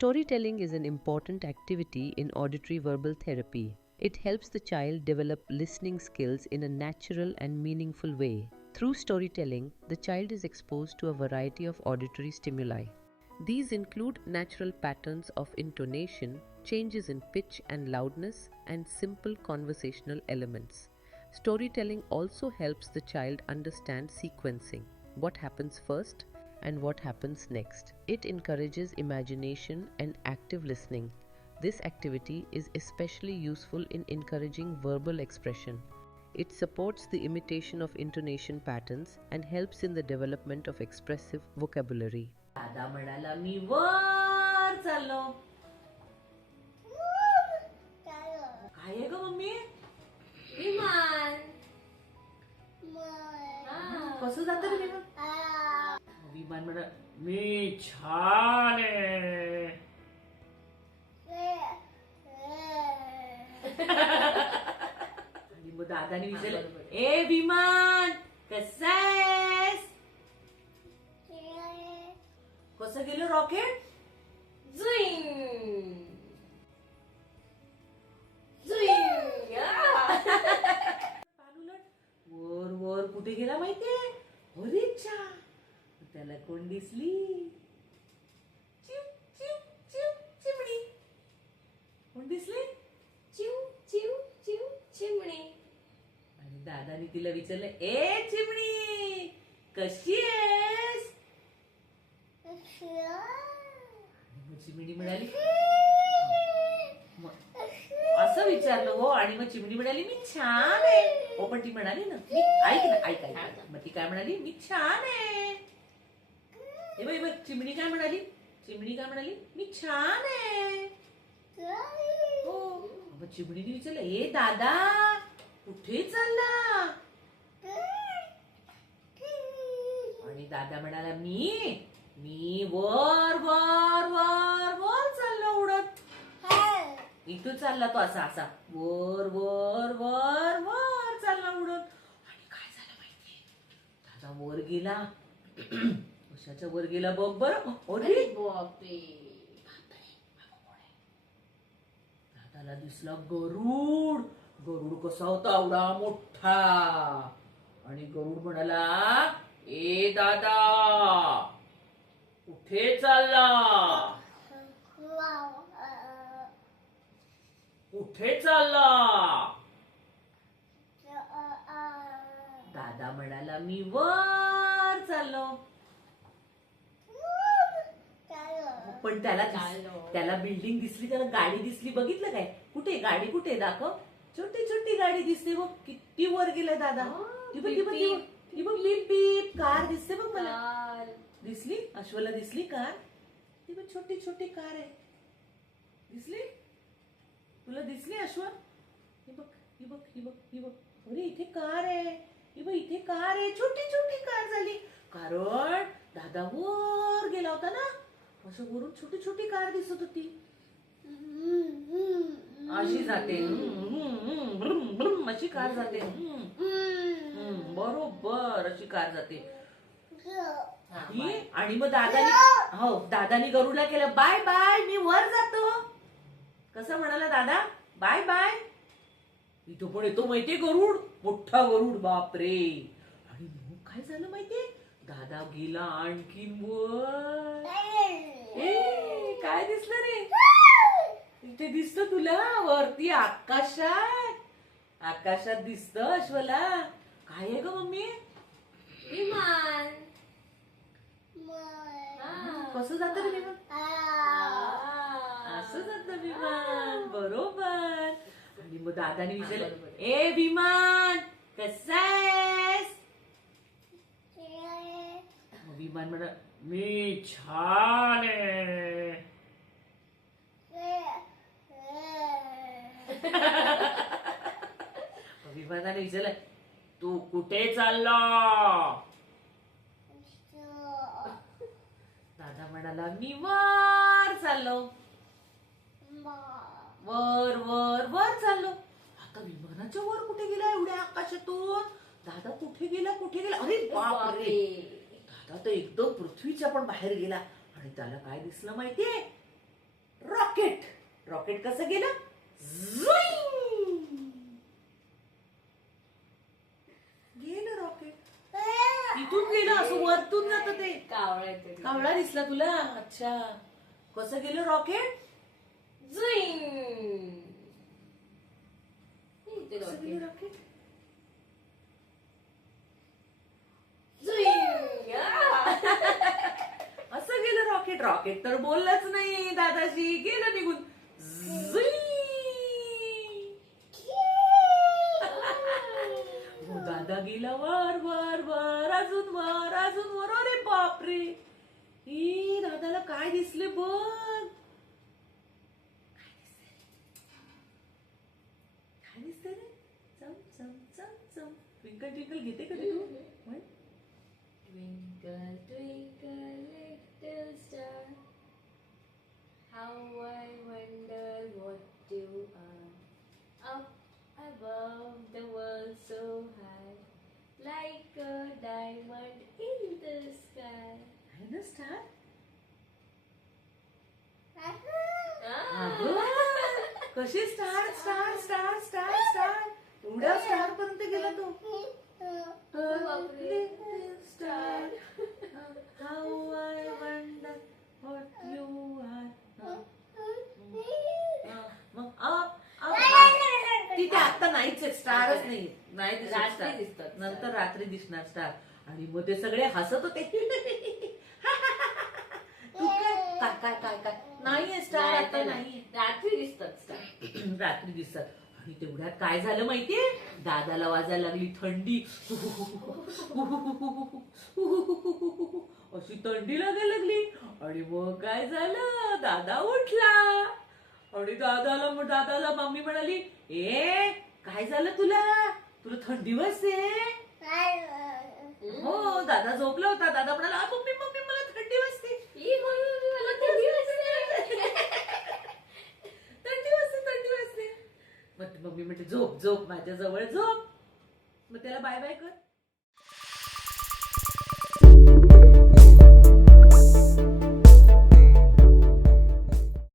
Storytelling is an important activity in auditory verbal therapy. It helps the child develop listening skills in a natural and meaningful way. Through storytelling, the child is exposed to a variety of auditory stimuli. These include natural patterns of intonation, changes in pitch and loudness, and simple conversational elements. Storytelling also helps the child understand sequencing, what happens first and what happens next. It encourages imagination and active listening. This activity is especially useful in encouraging verbal expression. It supports the imitation of intonation patterns and helps in the development of expressive vocabulary. दादा म्हणाला मी वर चाललो. काय आहे ग mummy? विमान. कसं जातं रे विमान? विमान म्हणा मी छान आहे. आणि मग दादाने विचारलं ए विमान कसा आहेस? कसं गेलं रॉकेट? Zwing. Zwing. वर वर कुठे गेला माहितीये? अरेच्छा, त्याला कोण दिसली? चिव चिव चिव चिमणी. कोण दिसली? चिव चिव चिव चिमणी. आणि दादाने तिला विचारलं ए चिमणी कशी आहेस? चिमणी म्हणाली असं विचारलं हो आणि मग चिमणी म्हणाली मी छान आहे. हो पण ती म्हणाली ना मी ऐक ना ऐक ऐक मग ती काय म्हणाली मी छान आहे. हे बघ चिमणी काय म्हणाली? चिमणी काय म्हणाली? मी छान आहे. हो मग चिमणीने विचारलं ए दादा कुठे चालला? आणि दादा म्हणाला मी वर वर वर वर चाललो उडत. इथून चालला तो असा असा वर वर वर वर चालला उडत. आणि काय झालं माहितीये? दादा वर गेला. कशाच्या वर गेला बघ बरं. अरे बापरे. दादाला दिसला गरुड. गरुड कसा होता एवढा मोठा. आणि गरुड म्हणाला ए दादा कुठे चालला? कुठे चालला? दादा म्हणाला मी वर चाललो. पण त्याला बिल्डिंग दिसली, त्याला गाडी दिसली. बघितलं काय? कुठे गाडी? कुठे दाखव. छोटी छोटी गाडी दिसते बघ. किती वर गेला दादा. ती बघ बीप बीप कार दिसते बघ मला. दिसली? अश्वला दिसली कार? ती बघ छोटी छोटी कार आहे. दिसली? तुला दिसली अश्व? ही बघ ही बघ ही बघ ही बघ. अरे इथे कार आहे. ही बघ इथे कार आहे. छोटी छोटी कार झाली कारण दादा वर गेला होता ना. असं वरून छोटी छोटी कार दिसत होती. अशी जाते अशी कार जाते. बरोबर अशी कार जाते. आणि मग दादानी गरुडला केलं बाय बाय मी वर जातो. कसं म्हणाला दादा बाय बाय. इथं पण येतो माहितीये गरुड. मोठा गरुड बापरे. आणि मग काय झालं माहितीये? दादा गेला आणखीन वर. काय दिसलं रे? इथे दिसत तुला वरती आकाशात. आकाशात दिसत अश्वला. काय आहे ग मम्मी? विमान. कसं जातं रे विमान? असं जातं विमान. बरोबर. आणि मग दादाने विचारलं ए विमान कसा आहेस? विमान म्हणा मी छान आहे. विमानाने विचारलं तू कुठे चालला? दादा म्हणाला मी वर चाललो. वर वर वर चाललो. आता विमानाच्या वर कुठे गेला एवढ्या आकाशातून? दादा कुठे गेला कुठे गेला? अरे बापरे. दादा तर एकदम पृथ्वीच्या पण बाहेर गेला. आणि त्याला काय दिसलं माहितीये? रॉकेट. रॉकेट कसं गेलं? झुईंग. गेलं रॉकेट. इथून गेलं, असं वरतून जात ते. कावळा येते. कावळा दिसला तुला? अच्छा. कसं गेलं रॉकेट? झुईंग. इथे कसं rocket. गेलं रॉकेट? झुईंग. असं गेलं रॉकेट. रॉकेट तर बोललंच नाही दादाशी, गेलं निघून. झुई. हो, दादा गेला वर वर वर, अजून वर अजून वर. अरे बापरे, ई दादाला काय दिसले बघ. काय दिसतंय रे? चम चम चम चम. ट्विंकल ट्विंकल घेते कधी तू? म्हण. Twinkle, twinkle, little star, how I wonder what you are. Up above the world so high, like a diamond in the sky. आहे ना स्टार? Ah. कशी star star star star star. एवढ्या star पर्यंत गेला तो. बापरे. Star, how I wonder what you are. मग तिथे आता नाहीच आहे, स्टारच नाही. नाही दिसत रात्री star. दिसतात star. नंतर रात्री दिसणार स्टार. आणि मग ते सगळे हसत होते. तू काय काय काय काय काय नाहीये स्टार आता नाहीये. रात्री दिसतात star. रात्री दिसतात. आणि तेवढ्यात काय झालं माहितीये? दादाला वाजायला लागली थंडी. अशी थंडी लागायला लागली. आणि मग काय झालं? दादा उठला. आणि दादाला मम्मी म्हणाली, ए काय झालं तुला? तुला थंडी वाजते? हो, दादा झोपला होता. दादा म्हणाला, मम्मी मम्मी मला थंडी वाजते. ई मम्मी, मला थंडी वाजते. थंडी वाजते थंडी वाजते. मग मम्मी म्हणते, झोप झोप माझ्या जवळ झोप. मग त्याला बाय बाय कर.